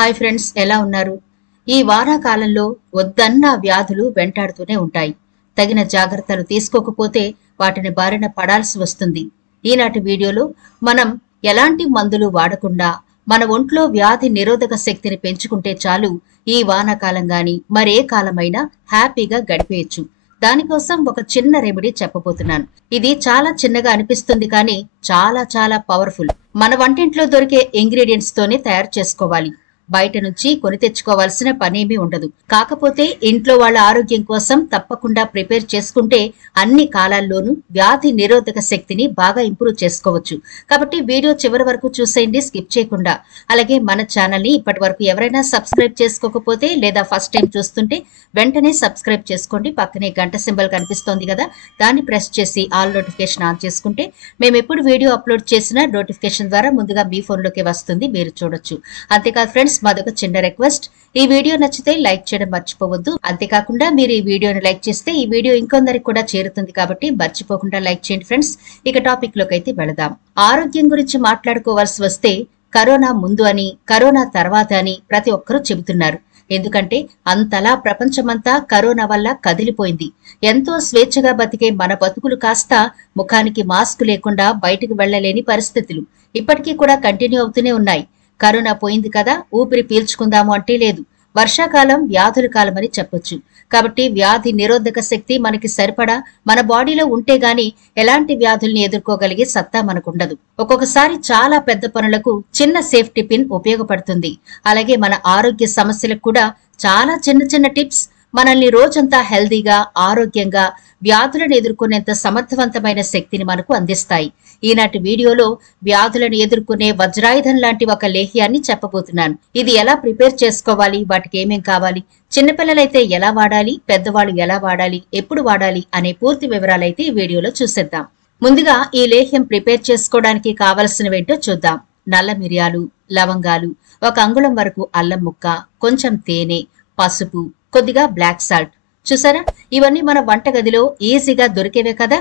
Hi friends, ఎలా ఉన్నారు? ఈ వానాకాలంలో వద్దన్న వ్యాధులు వెంటాడుతూనే ఉంటాయి. తగిన జాగ్రత్తలు తీసుకోకపోతే వాటిని బారిన పడాల్సి వస్తుంది. ఈనాటి వీడియోలో మనం ఎలాంటి మందులు వాడకుండా మన ఒంట్లో వ్యాధి నిరోధక శక్తిని పెంచుకుంటే చాలు ఈ వానాకాలం గాని మరే కాలమైనా హ్యాపీగా గడిపేయచ్చు. దానికోసం ఒక చిన్న రెమెడీ చెప్పబోతున్నాను. ఇది చాలా చిన్నగా అనిపిస్తుంది కానీ చాలా చాలా పవర్ఫుల్. మన వంటింట్లో దొరికే ఇంగ్రీడియంట్స్ తోనే తయారు చేసుకోవాలి. బయట నుంచి కొని తెచ్చుకోవాల్సిన పనేమీ ఉండదు. కాకపోతే ఇంట్లో వాళ్ళ ఆరోగ్యం కోసం తప్పకుండా ప్రిపేర్ చేసుకుంటే అన్ని కాలాల్లోనూ వ్యాధి నిరోధక శక్తిని బాగా ఇంప్రూవ్ చేసుకోవచ్చు. కాబట్టి వీడియో చివరి వరకు చూసేయండి, స్కిప్ చేయకుండా. అలాగే మన ఛానల్ ని ఇప్పటి వరకు ఎవరైనా సబ్స్క్రైబ్ చేసుకోకపోతే లేదా ఫస్ట్ టైం చూస్తుంటే వెంటనే సబ్స్క్రైబ్ చేసుకోండి. పక్కనే గంట సింబల్ కనిపిస్తోంది కదా, దాన్ని ప్రెస్ చేసి ఆల్ నోటిఫికేషన్ ఆన్ చేసుకుంటే మేము ఎప్పుడు వీడియో అప్లోడ్ చేసినా నోటిఫికేషన్ ద్వారా ముందుగా మీ ఫోన్లోకి వస్తుంది, మీరు చూడొచ్చు. అంతేకాదు ఫ్రెండ్స్, మాదొక చిన్న రిక్వెస్ట్, ఈ వీడియో నచ్చితే లైక్ చేయడం మర్చిపోవద్దు. అంతేకాకుండా మీరు ఈ వీడియోని లైక్ చేస్తే ఈ వీడియో ఇంకొందరికి కూడా చేరుతుంది, కాబట్టి మర్చిపోకుండా లైక్ చేయండి ఫ్రెండ్స్. ఇక టాపిక్ లోకి అయితే వెళదాం. ఆరోగ్యం గురించి మాట్లాడుకోవాల్సి వస్తే కరోనా ముందు అని, కరోనా తర్వాత అని ప్రతి ఒక్కరూ చెబుతున్నారు. ఎందుకంటే అంతలా ప్రపంచమంతా కరోనా వల్ల కదిలిపోయింది. ఎంతో స్వేచ్ఛగా బతికే మన బతుకులు కాస్త ముఖానికి మాస్క్ లేకుండా బయటకు వెళ్లలేని పరిస్థితులు ఇప్పటికీ కూడా కంటిన్యూ అవుతూనే ఉన్నాయి. కరోనా పోయింది కదా, ఊపిరి పీల్చుకుందాము అంటే లేదు. వర్షాకాలం వ్యాధుల కాలం అని చెప్పొచ్చు. కాబట్టి వ్యాధి నిరోధక శక్తి మనకి సరిపడా మన బాడీలో ఉంటే గాని ఎలాంటి వ్యాధుల్ని ఎదుర్కోగలిగే సత్తా మనకుండదు. ఒక్కొక్కసారి చాలా పెద్ద పనులకు చిన్న సేఫ్టీ పిన్ ఉపయోగపడుతుంది. అలాగే మన ఆరోగ్య సమస్యలకు కూడా చాలా చిన్న చిన్న టిప్స్ మనల్ని రోజంతా హెల్దీగా, ఆరోగ్యంగా, వ్యాధులను ఎదుర్కొనేంత సమర్థవంతమైన శక్తిని మనకు అందిస్తాయి. ఈనాటి వీడియోలో వ్యాధులను ఎదుర్కొనే వజ్రాయుధం లాంటి ఒక లేహ్యాన్ని చెప్పబోతున్నాను. ఇది ఎలా ప్రిపేర్ చేసుకోవాలి, వాటికి ఏమేం కావాలి, చిన్నపిల్లలైతే ఎలా వాడాలి, పెద్దవాళ్ళు ఎలా వాడాలి, ఎప్పుడు వాడాలి అనే పూర్తి వివరాలైతే ఈ వీడియోలో చూసేద్దాం. ముందుగా ఈ లేహ్యం ప్రిపేర్ చేసుకోవడానికి కావలసినవేంటో చూద్దాం. నల్ల మిరియాలు, లవంగాలు, 1 అంగుళం వరకు అల్లం ముక్క, కొంచెం తేనె, పసుపు, కొద్దిగా బ్లాక్ సాల్ట్. చూసారా, ఇవన్నీ మన వంటగదిలో ఈజీగా దొరికేవే కదా.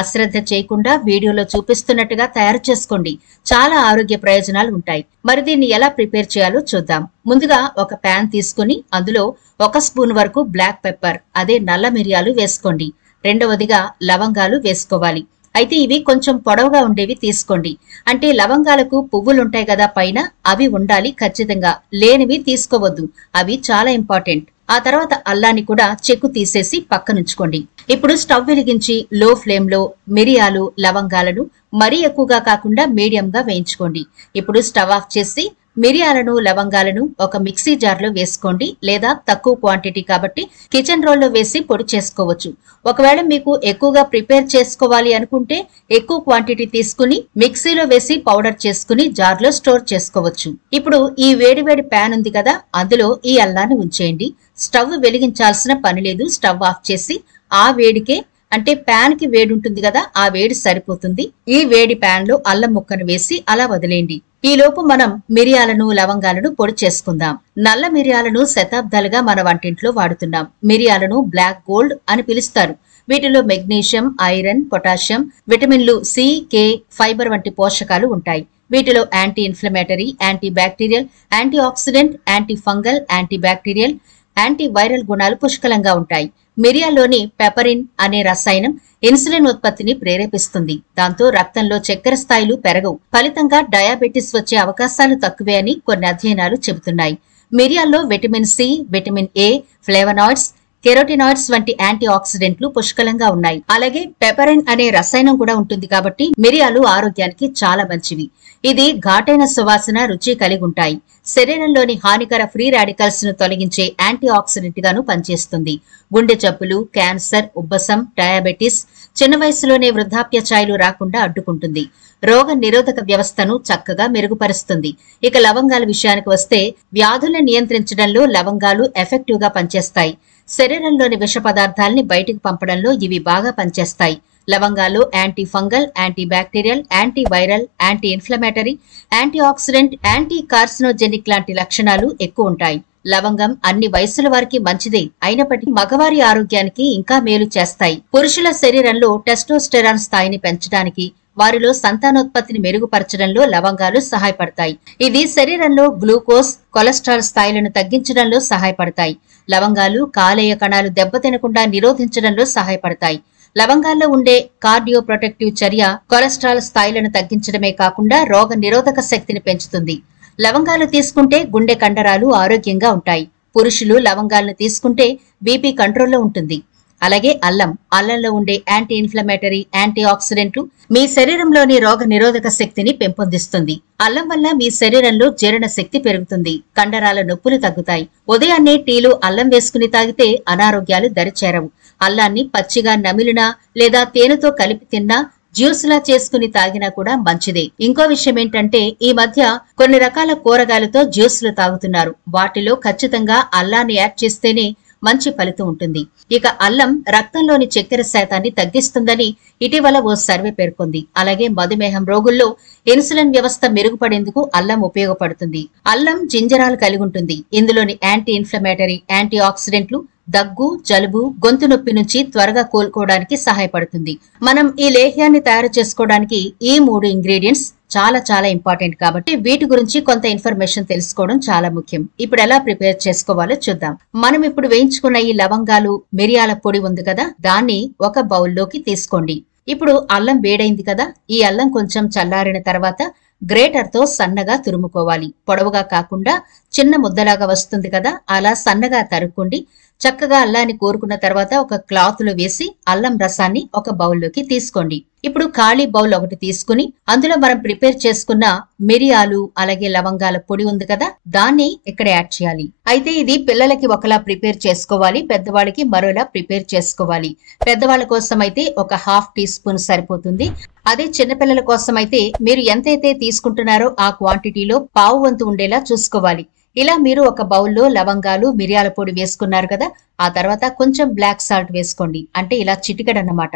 అశ్రద్ధ చేయకుండా వీడియోలో చూపిస్తున్నట్టుగా తయారు చేసుకోండి. చాలా ఆరోగ్య ప్రయోజనాలు ఉంటాయి. మరి దీన్ని ఎలా ప్రిపేర్ చేయాలో చూద్దాం. ముందుగా ఒక ప్యాన్ తీసుకుని అందులో 1 స్పూన్ వరకు బ్లాక్ పెప్పర్, అదే నల్ల మిరియాలు వేసుకోండి. రెండవదిగా లవంగాలు వేసుకోవాలి. అయితే ఇవి కొంచెం పొడవుగా ఉండేవి తీసుకోండి. అంటే లవంగాలకు పువ్వులుంటాయి కదా పైన, అవి ఉండాలి ఖచ్చితంగా. లేనివి తీసుకోవద్దు, అవి చాలా ఇంపార్టెంట్. ఆ తర్వాత అల్లాన్ని కూడా చెక్కు తీసేసి పక్కనుంచుకోండి. ఇప్పుడు స్టవ్ వెలిగించి లో ఫ్లేమ్ లో మిరియాలు, లవంగాలను మరీ ఎక్కువగా కాకుండా మీడియంగా వేయించుకోండి. ఇప్పుడు స్టవ్ ఆఫ్ చేసి మిరియాలను, లవంగాలను ఒక మిక్సీ జార్లో వేసుకోండి. లేదా తక్కువ క్వాంటిటీ కాబట్టి కిచెన్ రోల్లో వేసి పొడి చేసుకోవచ్చు. ఒకవేళ మీకు ఎక్కువగా ప్రిపేర్ చేసుకోవాలి అనుకుంటే ఎక్కువ క్వాంటిటీ తీసుకుని మిక్సీలో వేసి పౌడర్ చేసుకుని జార్లో స్టోర్ చేసుకోవచ్చు. ఇప్పుడు ఈ వేడివేడి ప్యాన్ ఉంది కదా, అందులో ఈ అల్లాన్ని ఉంచేయండి. స్టవ్ వెలిగించాల్సిన పని లేదు. స్టవ్ ఆఫ్ చేసి ఆ వేడికే, అంటే ప్యాన్ కి వేడి ఉంటుంది కదా, ఆ వేడి సరిపోతుంది. ఈ వేడి ప్యాన్ లో అల్లం ముక్కను వేసి అలా వదిలేయండి. ఈ లోపు మనం మిరియాలను, లవంగాలను పొడి చేసుకుందాం. నల్ల మిరియాలను శతాబ్దాలుగా మన వంటింట్లో వాడుతున్నాం. మిరియాలను బ్లాక్ గోల్డ్ అని పిలుస్తారు. వీటిలో మెగ్నీషియం, ఐరన్, పొటాషియం, విటమిన్లు సి, కే, ఫైబర్ వంటి పోషకాలు ఉంటాయి. వీటిలో anti inflammatory, anti bacterial, anti oxidant, anti fungal, anti bacterial, anti viral గుణాలు పుష్కలంగా ఉంటాయి. మిరియాల్లోని పెపరిన్ అనే రసాయనం ఇన్సులిన్ ఉత్పత్తిని ప్రేరేపిస్తుంది. దాంతో రక్తంలో చక్కెర స్థాయిలు పెరగవు. ఫలితంగా డయాబెటిస్ వచ్చే అవకాశాలు తక్కువే అని కొన్ని అధ్యయనాలు చెబుతున్నాయి. మిరియాల్లో vitamin C, vitamin A, flavonoids, carotenoids వంటి యాంటీ ఆక్సిడెంట్లు పుష్కలంగా ఉన్నాయి. అలాగే పెపరిన్ అనే రసాయనం కూడా ఉంటుంది. కాబట్టి మిరియాలు ఆరోగ్యానికి చాలా మంచివి. ఇది ఘాటైన సువాసన, రుచి కలిగి ఉంటాయి. శరీరంలోని హానికర ఫ్రీ రాడికల్స్ ను తొలగించే యాంటీ ఆక్సిడెంట్ గాను పనిచేస్తుంది. గుండె జబ్బులు, క్యాన్సర్, ఉబ్బసం, డయాబెటిస్, చిన్న వయసులోనే వృద్ధాప్య ఛాయలు రాకుండా అడ్డుకుంటుంది. రోగ నిరోధక వ్యవస్థను చక్కగా మెరుగుపరుస్తుంది. ఇక లవంగాల విషయానికి వస్తే వ్యాధులను నియంత్రించడంలో లవంగాలు ఎఫెక్టివ్ గా పనిచేస్తాయి. శరీరంలోని విష పదార్థాలని బయటకు పంపడంలో ఇవి బాగా పనిచేస్తాయి. లవంగాల్లో anti fungal, anti bacterial, anti viral, anti inflammatory, anti oxidant, anti carcinogenic లాంటి లక్షణాలు ఎక్కువ ఉంటాయి. లవంగం అన్ని వయసుల వారికి మంచిదే అయినప్పటికీ మగవారి ఆరోగ్యానికి ఇంకా మేలు చేస్తాయి. పురుషుల శరీరంలో టెస్టోస్టెరాన్ స్థాయిని పెంచడానికి వారిలో సంతానోత్పత్తిని మెరుగుపరచడంలో లవంగాలు సహాయపడతాయి. ఇది శరీరంలో గ్లూకోజ్, కొలెస్ట్రాల్ స్థాయిలను తగ్గించడంలో సహాయపడతాయి. లవంగాలు కాలేయ కణాలు దెబ్బతినకుండా నిరోధించడంలో సహాయపడతాయి. లవంగాల్లో ఉండే కార్డియో ప్రొటెక్టివ్ చర్య కొలెస్ట్రాల్ స్థాయిలను తగ్గించడమే కాకుండా రోగ నిరోధక శక్తిని పెంచుతుంది. లవంగాలు తీసుకుంటే గుండె కండరాలు ఆరోగ్యంగా ఉంటాయి. పురుషులు లవంగాలను తీసుకుంటే బీపీ కంట్రోల్లో ఉంటుంది. అలాగే అల్లంలో ఉండే యాంటీ ఇన్ఫ్లమేటరీ, యాంటీ ఆక్సిడెంట్లు మీ శరీరంలోని రోగ నిరోధక శక్తిని పెంపొందిస్తుంది. అల్లం వల్ల మీ శరీరంలో జీర్ణ శక్తి పెరుగుతుంది. కండరాల నొప్పులు తగ్గుతాయి. ఉదయాన్నే టీలో అల్లం వేసుకుని తాగితే అనారోగ్యాలు దరిచేరవు. అల్లాన్ని పచ్చిగా నమిలినా లేదా తేనెతో కలిపి తిన్నా, జ్యూస్లా చేసుకుని తాగినా కూడా మంచిదే. ఇంకో విషయం ఏంటంటే ఈ మధ్య కొన్ని రకాల కూరగాయలతో జ్యూస్లు తాగుతున్నారు. వాటిలో ఖచ్చితంగా అల్లాన్ని యాడ్ చేస్తేనే మంచి ఫలితం ఉంటుంది. ఇక అల్లం రక్తంలోని చక్కెర శాతాన్ని తగ్గిస్తుందని ఇటీవల ఓ సర్వే పేర్కొంది. అలాగే మధుమేహం రోగుల్లో ఇన్సులిన్ వ్యవస్థ మెరుగుపడేందుకు అల్లం ఉపయోగపడుతుంది. అల్లం జింజరాలు కలిగి ఉంటుంది. ఇందులోని యాంటీ ఇన్ఫ్లమేటరీ, యాంటీ ఆక్సిడెంట్లు దగ్గు, జలుబు, గొంతు నొప్పి నుంచి త్వరగా కోలుకోవడానికి సహాయపడుతుంది. మనం ఈ లేహ్యాన్ని తయారు చేసుకోవడానికి ఈ 3 ఇంగ్రీడియంట్స్ చాలా చాలా ఇంపార్టెంట్ కాబట్టి వీటి గురించి కొంత ఇన్ఫర్మేషన్ తెలుసుకోవడం చాలా ముఖ్యం. ఇప్పుడు ఎలా ప్రిపేర్ చేసుకోవాలో చూద్దాం. మనం ఇప్పుడు వేయించుకున్న ఈ లవంగాలు, మిరియాల పొడి ఉంది కదా, దాన్ని ఒక బౌల్లోకి తీసుకోండి. ఇప్పుడు అల్లం వేడైంది కదా, ఈ అల్లం కొంచెం చల్లారిన తర్వాత గ్రేటర్ తో సన్నగా తురుముకోవాలి. పొడవుగా కాకుండా చిన్న ముద్దలాగా వస్తుంది కదా, అలా సన్నగా తరుక్కోండి. చక్కగా అల్లాన్ని కోరుకున్న తర్వాత ఒక క్లాత్ లో వేసి అల్లం రసాన్ని ఒక బౌల్లోకి తీసుకోండి. ఇప్పుడు ఖాళీ బౌల్ ఒకటి తీసుకుని అందులో మనం ప్రిపేర్ చేసుకున్న మిరియాలు అలాగే లవంగాల పొడి ఉంది కదా, దాన్ని ఇక్కడ యాడ్ చేయాలి. అయితే ఇది పిల్లలకి ఒకలా ప్రిపేర్ చేసుకోవాలి, పెద్దవాళ్ళకి మరోలా ప్రిపేర్ చేసుకోవాలి. పెద్దవాళ్ళ కోసం అయితే ఒక 1/2 టీ స్పూన్ సరిపోతుంది. అదే చిన్నపిల్లల కోసం అయితే మీరు ఎంతైతే తీసుకుంటున్నారో ఆ క్వాంటిటీలో పావు వంతు ఉండేలా చూసుకోవాలి. ఇలా మీరు ఒక బౌల్లో లవంగాలు, మిరియాల పొడి వేసుకున్నారు కదా, ఆ తర్వాత కొంచెం బ్లాక్ సాల్ట్ వేసుకోండి. అంటే ఇలా చిటికెడన్నమాట.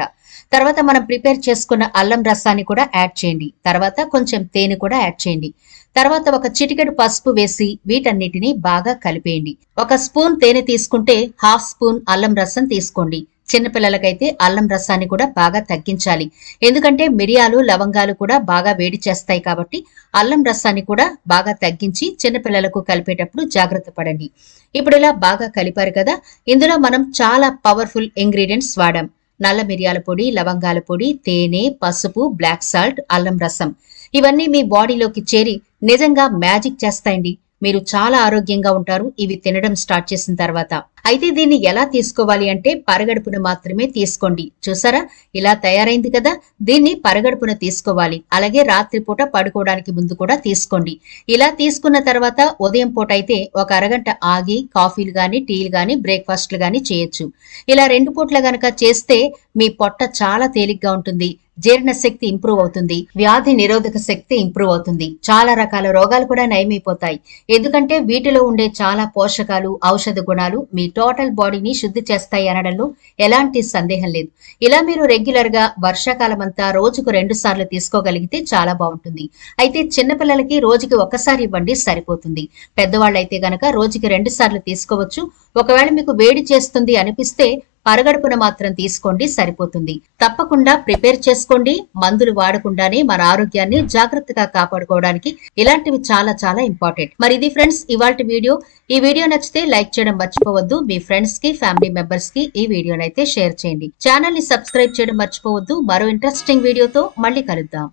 తర్వాత మనం ప్రిపేర్ చేసుకున్న అల్లం రసాన్ని కూడా యాడ్ చేయండి. తర్వాత కొంచెం తేనె కూడా యాడ్ చేయండి. తర్వాత ఒక చిటికెడు పసుపు వేసి వీటన్నిటిని బాగా కలిపేయండి. 1 స్పూన్ తేనె తీసుకుంటే 1/2 స్పూన్ అల్లం రసం తీసుకోండి. చిన్నపిల్లలకైతే అల్లం రసాన్ని కూడా బాగా తగ్గించాలి. ఎందుకంటే మిరియాలు, లవంగాలు కూడా బాగా వేడి చేస్తాయి కాబట్టి అల్లం రసాన్ని కూడా బాగా తగ్గించి చిన్నపిల్లలకు కలిపేటప్పుడు జాగ్రత్త పడండి. ఇప్పుడు ఇలా బాగా కలిపారు కదా, ఇందులో మనం చాలా పవర్ఫుల్ ఇంగ్రీడియంట్స్ వాడాం. నల్ల మిరియాల పొడి, లవంగాల పొడి, తేనె, పసుపు, బ్లాక్ సాల్ట్, అల్లం రసం. ఇవన్నీ మీ బాడీలోకి చేరి నిజంగా మ్యాజిక్ చేస్తాయండి. మీరు చాలా ఆరోగ్యంగా ఉంటారు ఇవి తినడం స్టార్ట్ చేసిన తర్వాత. అయితే దీన్ని ఎలా తీసుకోవాలి అంటే పరగడుపున మాత్రమే తీసుకోండి. చూసారా, ఇలా తయారైంది కదా, దీన్ని పరగడుపున తీసుకోవాలి. అలాగే రాత్రిపూట పడుకోవడానికి ముందు కూడా తీసుకోండి. ఇలా తీసుకున్న తర్వాత ఉదయం పూట అయితే ఒక అరగంట ఆగి కాఫీలు గాని, టీలు గాని, బ్రేక్ఫాస్ట్లు గాని చేయొచ్చు. ఇలా 2 పూట్ల గనక చేస్తే మీ పొట్ట చాలా తేలిగ్గా ఉంటుంది. జీర్ణ శక్తి ఇంప్రూవ్ అవుతుంది. వ్యాధి నిరోధక శక్తి ఇంప్రూవ్ అవుతుంది. చాలా రకాల రోగాలు కూడా నయమైపోతాయి. ఎందుకంటే వీటిలో ఉండే చాలా పోషకాలు, ఔషధ గుణాలు మీ టోటల్ బాడీని శుద్ధి చేస్తాయి అనడంలో ఎలాంటి సందేహం లేదు. ఇలా మీరు రెగ్యులర్ గా వర్షాకాలం అంతా రోజుకు 2 సార్లు తీసుకోగలిగితే చాలా బాగుంటుంది. అయితే చిన్నపిల్లలకి రోజుకి 1 సారి ఇవ్వండి సరిపోతుంది. పెద్దవాళ్ళైతే గనక రోజుకి 2 సార్లు తీసుకోవచ్చు. ఒకవేళ మీకు వేడి చేస్తుంది అనిపిస్తే పరగడుపున మాత్రం తీసుకోండి సరిపోతుంది. తప్పకుండా ప్రిపేర్ చేసుకోండి. మందులు వాడకుండానే మన ఆరోగ్యాన్ని జాగ్రత్తగా కాపాడుకోవడానికి ఇలాంటివి చాలా చాలా ఇంపార్టెంట్. మరి ఇది ఫ్రెండ్స్ ఇవాల్టి వీడియో. ఈ వీడియో నచ్చితే లైక్ చేయడం మర్చిపోవద్దు. మీ ఫ్రెండ్స్ కి, ఫ్యామిలీ మెంబర్స్ కి ఈ వీడియోనైతే షేర్ చేయండి. ఛానల్ ని సబ్స్క్రైబ్ చేయడం మర్చిపోవద్దు. మరో ఇంట్రెస్టింగ్ వీడియోతో మళ్ళీ కలుద్దాం.